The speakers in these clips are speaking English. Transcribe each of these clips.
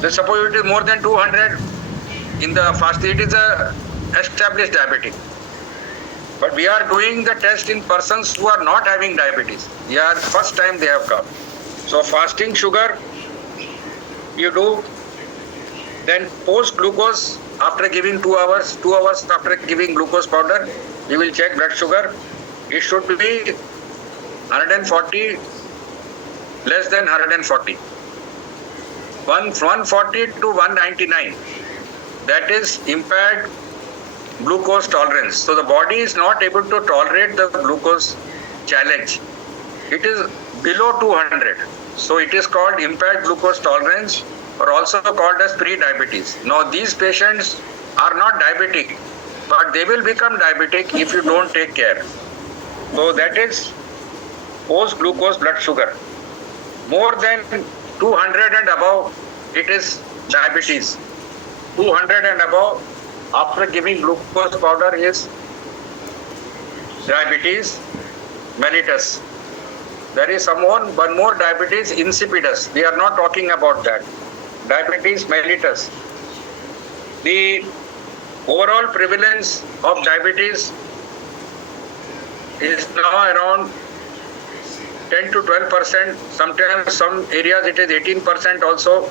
Let's suppose it is more than 200 in the fast, it is a established diabetic. But we are doing the test in persons who are not having diabetes. Yeah, first time they have come. So fasting sugar you do, then post glucose after giving 2 hours after giving glucose powder, you will check blood sugar. It should be 140, less than 140. 140 to 199. That is impaired glucose tolerance. So the body is not able to tolerate the glucose challenge. It is below 200. So it is called impaired glucose tolerance, or also called as pre-diabetes. Now these patients are not diabetic, but they will become diabetic if you don't take care. So that is post-glucose blood sugar. More than 200 and above, it is diabetes. 200 and above, after giving glucose powder, is diabetes mellitus. There is one more diabetes insipidus. We are not talking about that. Diabetes mellitus. The overall prevalence of diabetes is now around 10 to 12%. Sometimes some areas it is 18% also.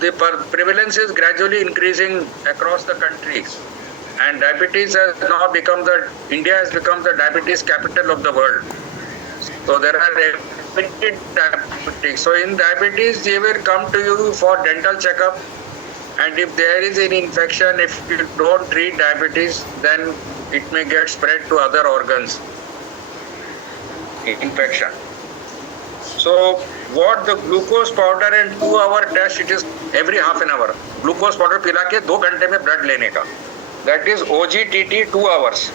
The prevalence is gradually increasing across the country, and diabetes has now become India has become the diabetes capital of the world. So there are many diabetics. So in diabetes, they will come to you for dental checkup, and if there is an infection, if you don't treat diabetes, then it may get spread to other organs. Infection. So what the glucose powder and 2-hour test, it is every half an hour. Glucose powder पिला के 2 घंटे में blood लेने का. That is OGTT 2 hours.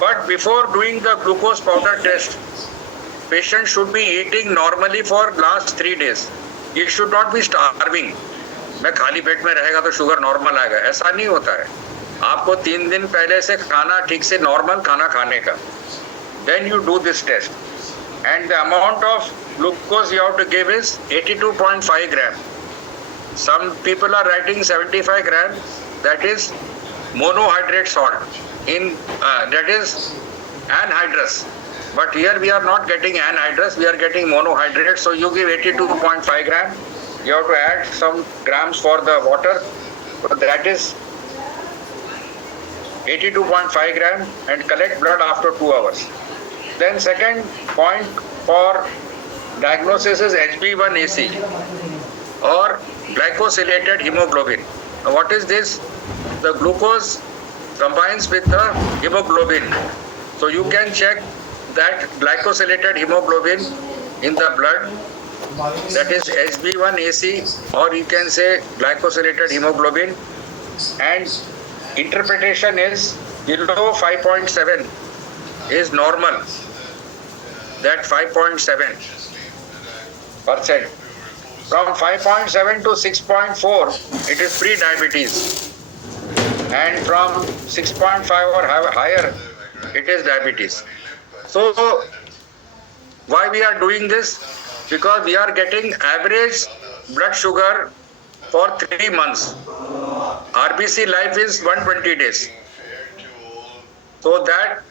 But before doing the glucose powder test, patient should be eating normally for last 3 days. He should not be starving. मैं खाली पेट में रहेगा तो शुगर नॉर्मल आएगा, ऐसा नहीं होता है. आपको 3 दिन पहले से खाना ठीक से नॉर्मल खाना खाने का. Then you do this test. And the amount of glucose you have to give is 82.5 gram. Some people are writing 75 gram. That is monohydrate salt. That is anhydrous. But here we are not getting anhydrous, we are getting monohydrate. So you give 82.5 gram. You have to add some grams for the water. So that is 82.5 gram, and collect blood after 2 hours. Then second point for diagnosis is HB1AC or glycosylated hemoglobin. Now what is this? The glucose combines with the hemoglobin. So you can check that glycosylated hemoglobin in the blood, that is HB1AC, or you can say glycosylated hemoglobin, and interpretation is below 5.7 is normal. That 5.7%. From 5.7 to 6.4, it is pre-diabetes. And from 6.5 or higher, it is diabetes. So, why we are doing this? Because we are getting average blood sugar for 3 months. RBC life is 120 days. So that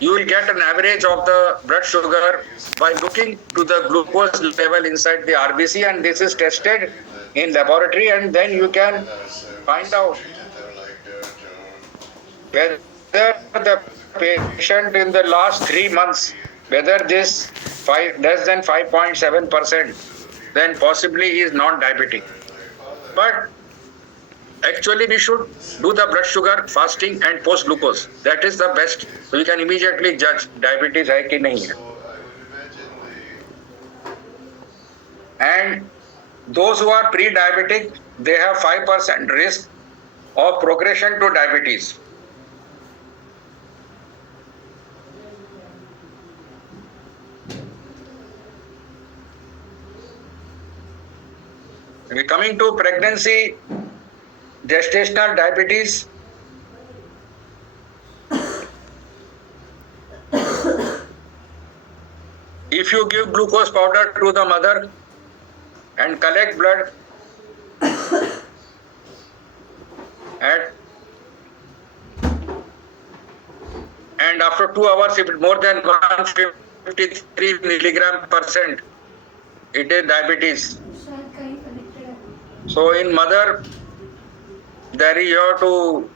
you will get an average of the blood sugar by looking to the glucose level inside the RBC, and this is tested in laboratory, and then you can find out whether the patient in the last 3 months, whether this less than 5.7%, then possibly he is not diabetic. But actually, we should do the blood sugar fasting and post glucose. That is the best. So we can immediately judge diabetes hai ki nahi hai. And those who are pre-diabetic, they have 5% risk of progression to diabetes. We coming to pregnancy, gestational diabetes. If you give glucose powder to the mother, and collect blood at, and after 2 hours, if it's more than 153 milligram percent, it is diabetes. So in mother, there you have to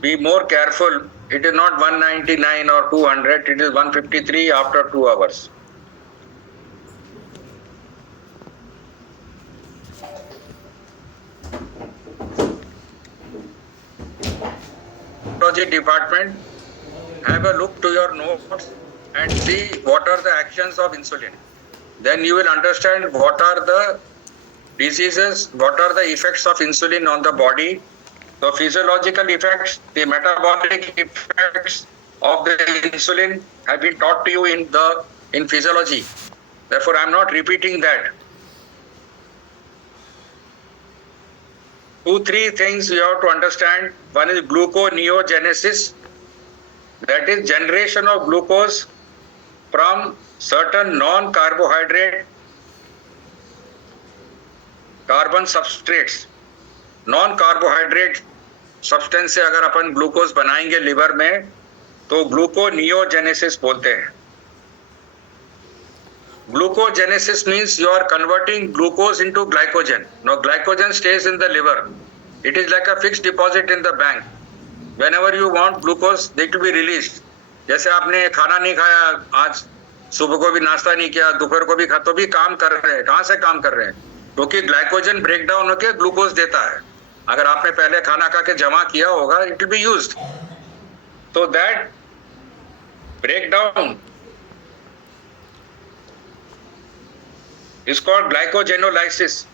be more careful. It is not 199 or 200, it is 153 after 2 hours. Department, have a look to your notes and see what are the actions of insulin. Then you will understand what are the diseases, what are the effects of insulin on the body, the physiological effects, the metabolic effects of the insulin have been taught to you in physiology. Therefore, I am not repeating that. 2-3 things you have to understand. One is gluconeogenesis, that is generation of glucose from certain non-carbohydrate carbon substrates. Non-carbohydrate substance से अगर अपन glucose बनाएंगे liver में तो gluconeogenesis बोलते हैं. Glucogenesis means you are converting glucose into glycogen. Now glycogen stays in the liver. It is like a fixed deposit in the bank. Whenever you want glucose, it will be released. जैसे आपने खाना नहीं खाया आज, सुबह को भी नाश्ता नहीं किया, दोपहर को भी खा, तो भी काम कर रहे हैं. कहाँ से काम कर रहे हैं? क्योंकि ग्लाइकोजन ब्रेक डाउन होकर ग्लूकोज देता है. अगर आपने पहले खाना खा के जमा किया होगा, इट विल बी यूज्ड. तो that break down is called glycogenolysis.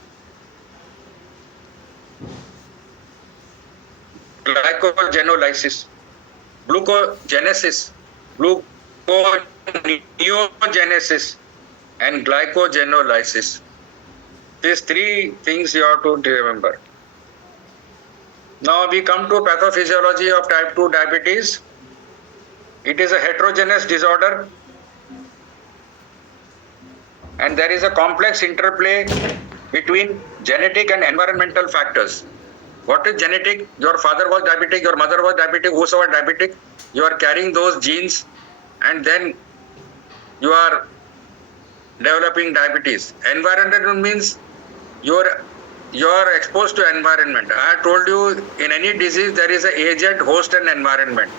Glucogenesis, gluconeogenesis, and glycogenolysis. These 3 things you have to remember. Now we come to pathophysiology of type 2 diabetes. It is a heterogeneous disorder, and there is a complex interplay between genetic and environmental factors. What is genetic? Your father was diabetic, your mother was diabetic, whosoever diabetic, you are carrying those genes and then you are developing diabetes. Environmental means you are exposed to environment. I have told you in any disease there is an agent, host and environment.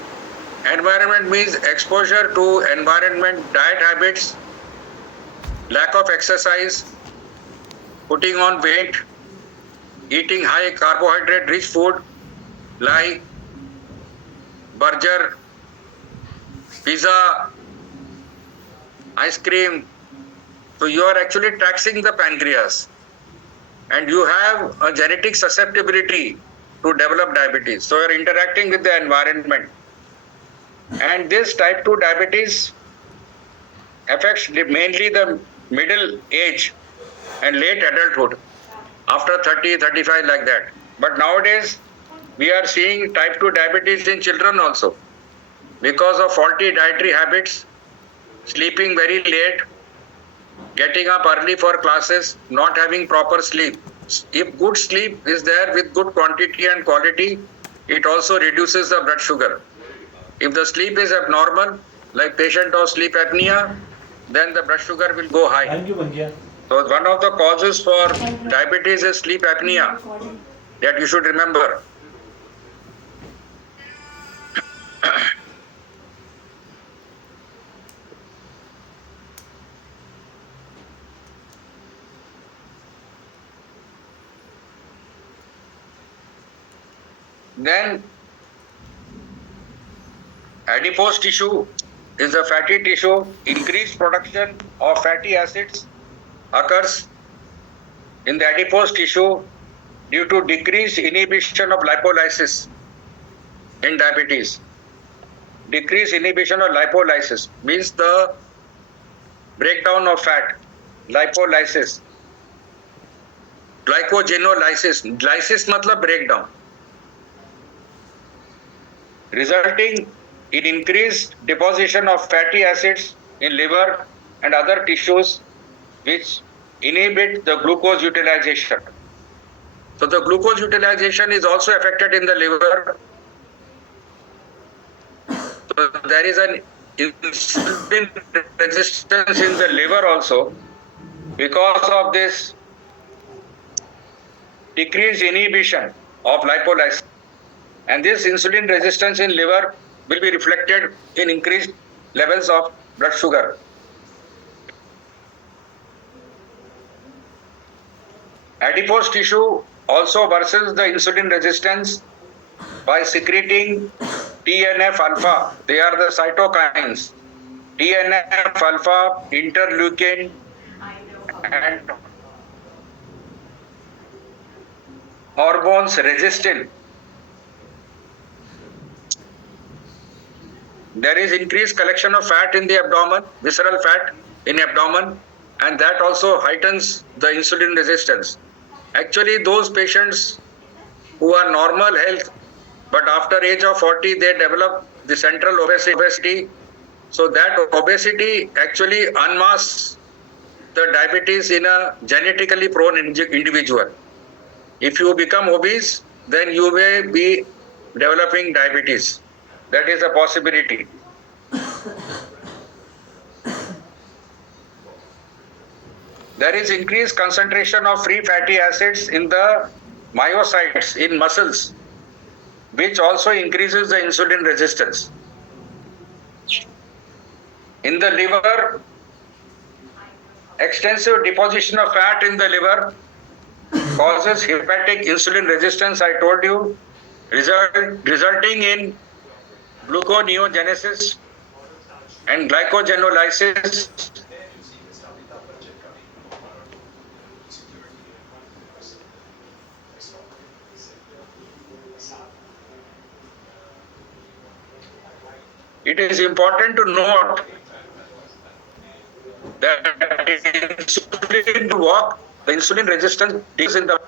Environment means exposure to environment, diet habits, lack of exercise, putting on weight, eating high carbohydrate rich food like burger, pizza, ice cream. So you are actually taxing the pancreas and you have a genetic susceptibility to develop diabetes. So you are interacting with the environment. And this type 2 diabetes affects mainly the middle age and late adulthood, after 30, 35 like that. But nowadays we are seeing type 2 diabetes in children also because of faulty dietary habits, sleeping very late, getting up early for classes, not having proper sleep. If good sleep is there with good quantity and quality, it also reduces the blood sugar. If the sleep is abnormal, like patient of sleep apnea, then the blood sugar will go high. So one of the causes for diabetes is sleep apnea, that you should remember. Then adipose tissue is a fatty tissue. Increased production of fatty acids occurs in the adipose tissue due to decreased inhibition of lipolysis in diabetes. Decreased inhibition of lipolysis means the breakdown of fat, lipolysis. Glycogenolysis, lysis matlab breakdown, resulting in increased deposition of fatty acids in liver and other tissues, which inhibit the glucose utilization. So the glucose utilization is also affected in the liver. So there is an insulin resistance in the liver also because of this decreased inhibition of lipolysis. And this insulin resistance in liver will be reflected in increased levels of blood sugar. Adipose tissue also worsens the insulin resistance by secreting TNF alpha. They are the cytokines. TNF alpha, interleukin, and hormones resistant. There is increased collection of fat in the abdomen, visceral fat in abdomen, and that also heightens the insulin resistance. Actually, those patients who are normal health, but after age of 40, they develop the central obesity. So that obesity actually unmasks the diabetes in a genetically prone individual. If you become obese, then you may be developing diabetes. That is a possibility. There is increased concentration of free fatty acids in the myocytes in muscles, which also increases the insulin resistance. In the liver, extensive deposition of fat in the liver causes hepatic insulin resistance, I told you, resulting in gluconeogenesis and glycogenolysis. It is important to note that insulin walk, the insulin resistance is in the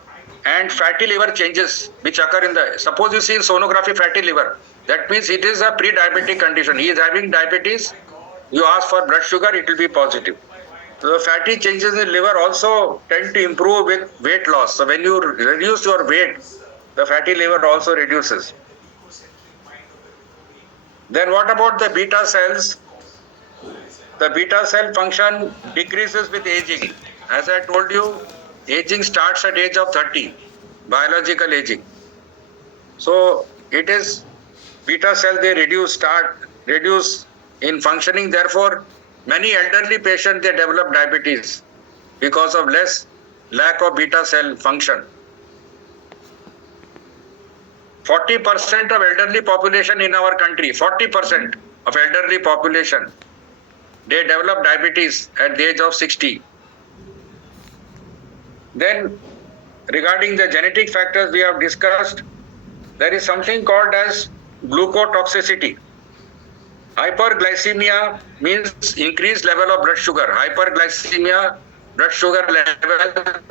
and fatty liver changes which occur in the, suppose you see in sonography fatty liver, that means it is a pre-diabetic condition. He is having diabetes, you ask for blood sugar, it will be positive. So the fatty changes in liver also tend to improve with weight loss. So when you reduce your weight, the fatty liver also reduces. Then what about the beta cells? The beta cell function decreases with aging. As I told you, aging starts at age of 30, biological aging. So it is beta cell, they reduce in functioning. Therefore, many elderly patients, they develop diabetes because of lack of beta cell function. 40% of elderly population in our country, 40% of elderly population, they develop diabetes at the age of 60. Then, regarding the genetic factors we have discussed, there is something called as glucotoxicity. Hyperglycemia means increased level of blood sugar. Hyperglycemia, blood sugar level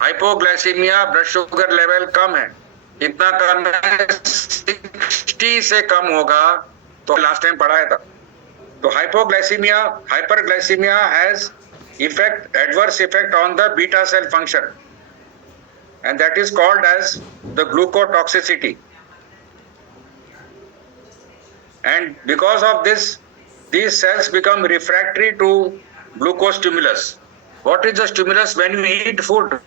hypoglycaemia blood sugar level कम है, कितना कम है, 60 से कम होगा तो last time पढ़ाया था. तो hyperglycemia has adverse effect on the beta cell function, and that is called as the glucotoxicity. And because of this, these cells become refractory to glucose stimulus. What is the stimulus? When you eat food,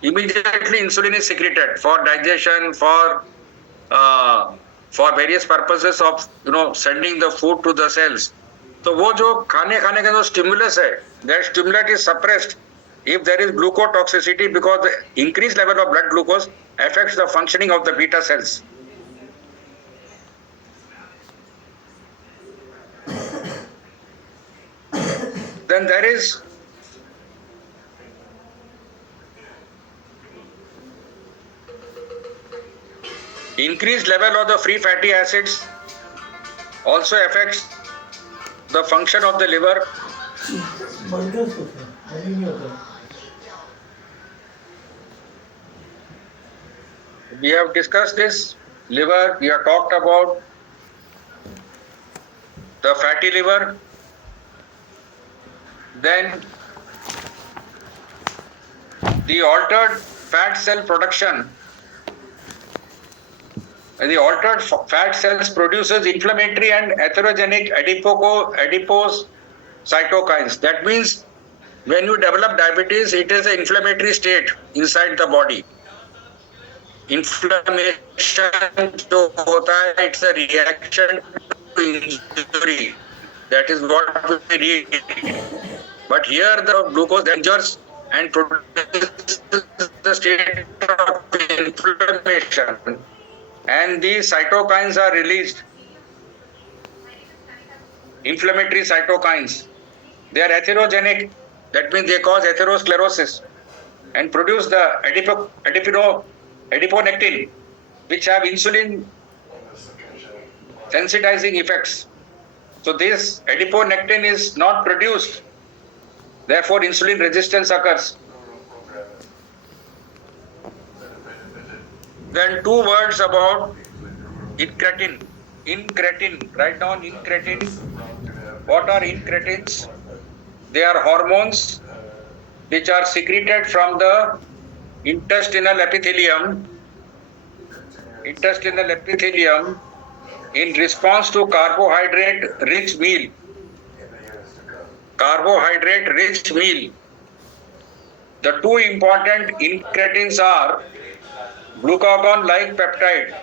immediately insulin is secreted for digestion, for various purposes of sending the food to the cells. So वो जो खाने का जो stimulus है, that stimulus is suppressed if there is glucotoxicity, because the increased level of blood glucose affects the functioning of the beta cells. Then there is increased level of the free fatty acids also affects the function of the liver. We have discussed this liver, we have talked about the fatty liver. Then the altered fat cell production, the altered fat cells produces inflammatory and atherogenic adipose cytokines. That means when you develop diabetes, it is an inflammatory state inside the body. Inflammation जो होता है, it's a reaction to injury. That is what we read. But here the glucose injures and produces the state of inflammation, and these cytokines are released. Inflammatory cytokines. They are atherogenic. That means they cause atherosclerosis and produce the adiponectin, which have insulin sensitizing effects. So this adiponectin is not produced. Therefore, insulin resistance occurs. Then two words about incretin. Incretin. Write down incretin. What are incretins? They are hormones which are secreted from the intestinal epithelium in response to carbohydrate-rich meal. Carbohydrate-rich meal. The two important incretins are glucagon-like peptide,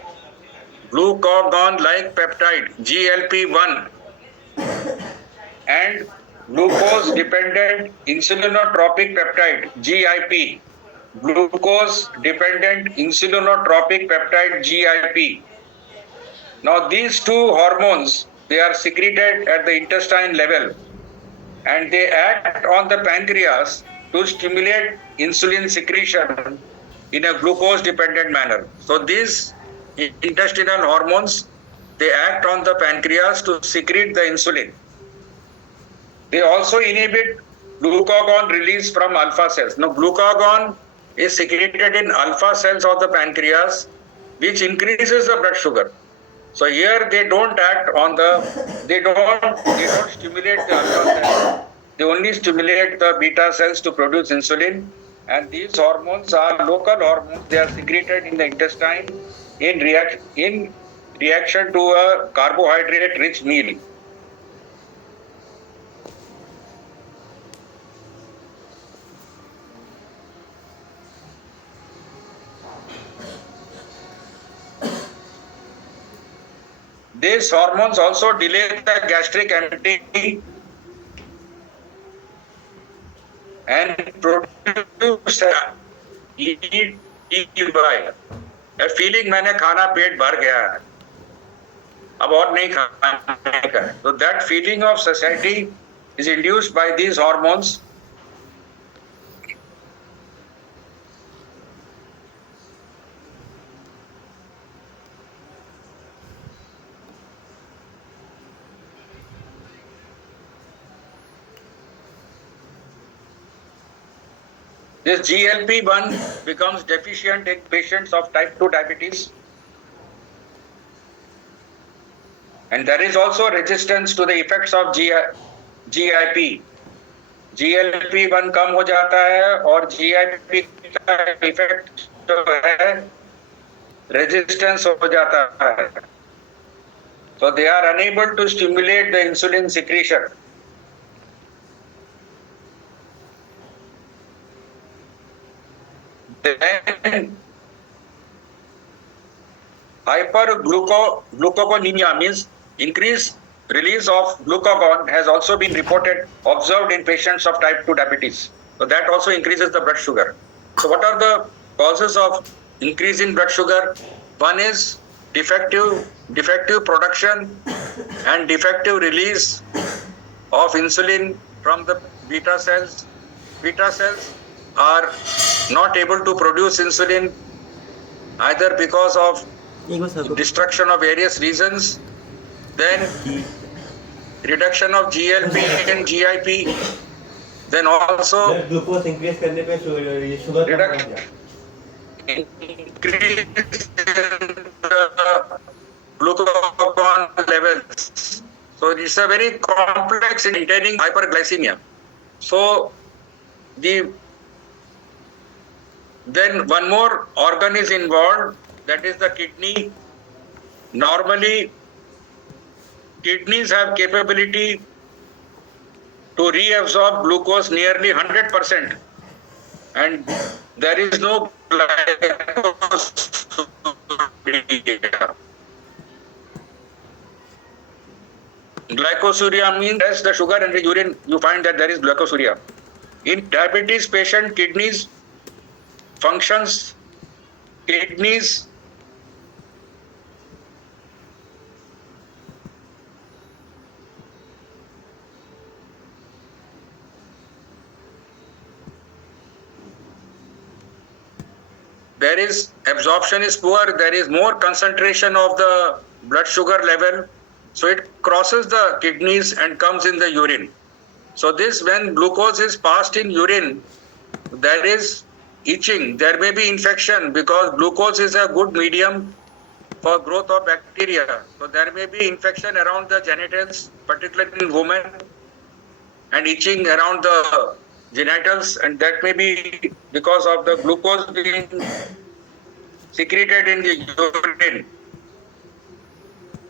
GLP-1, and glucose-dependent insulinotropic peptide, GIP. Glucose-dependent insulinotropic peptide, GIP. Now these two hormones, they are secreted at the intestine level, and they act on the pancreas to stimulate insulin secretion in a glucose-dependent manner. So these intestinal hormones, they act on the pancreas to secrete the insulin. They also inhibit glucagon release from alpha cells. Now glucagon is secreted in alpha cells of the pancreas, which increases the blood sugar. So here they don't stimulate the alpha cells. They only stimulate the beta cells to produce insulin. And these hormones are local hormones. They are secreted in the intestine in reaction to a carbohydrate-rich meal. These hormones also delay the gastric emptying and produce a feeling मैंने खाना पेट भर गया है, अब और नहीं खाने का. So that feeling of satiety is induced by these hormones. This GLP-1 becomes deficient in patients of type 2 diabetes. And there is also resistance to the effects of GIP. GLP-1 कम हो जाता है और GIP का effect जो है resistance हो जाता है. So they are unable to stimulate the insulin secretion. Then hyperglucogonemia means increased release of glucagon has also been observed in patients of type 2 diabetes. So that also increases the blood sugar. So what are the causes of increase in blood sugar? One is defective production and defective release of insulin from the beta cells. Beta cells are not able to produce insulin either because of destruction of various reasons, then reduction of GLP and GIP, then also increase in the glucagon levels. So it's a very complex in containing hyperglycemia. So the then one more organ is involved, that is the kidney. Normally, kidneys have capability to reabsorb glucose nearly 100%, and there is no glycosuria. Glycosuria means as the sugar in the urine, you find that there is glycosuria. In diabetes patient, kidneys functions, kidneys there is absorption is poor, there is more concentration of the blood sugar level, so it crosses the kidneys and comes in the urine. So this, when glucose is passed in urine, there is itching, there may be infection, because glucose is a good medium for growth of bacteria. So there may be infection around the genitals, particularly in women, and itching around the genitals, and that may be because of the glucose being secreted in the urine.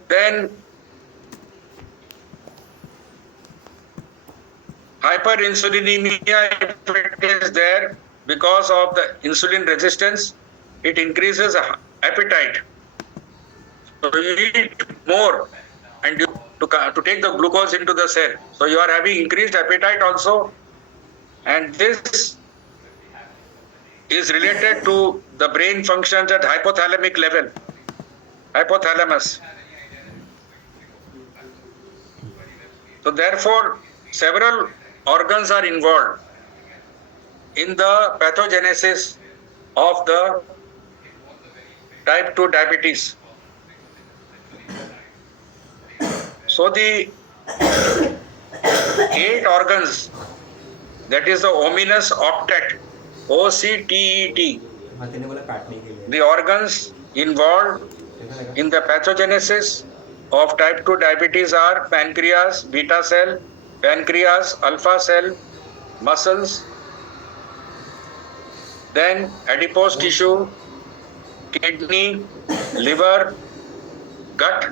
Then hyperinsulinemia, if it is there because of the insulin resistance, it increases appetite. So you eat more and you to take the glucose into the cell. So you are having increased appetite also, and this is related to the brain functions at hypothalamic level, hypothalamus. So therefore, several organs are involved in the pathogenesis of the type 2 diabetes. So the 8 organs, that is the ominous octet, OCTET, the organs involved in the pathogenesis of type 2 diabetes are pancreas, beta cell, pancreas, alpha cell, muscles, then adipose tissue, kidney, liver, gut.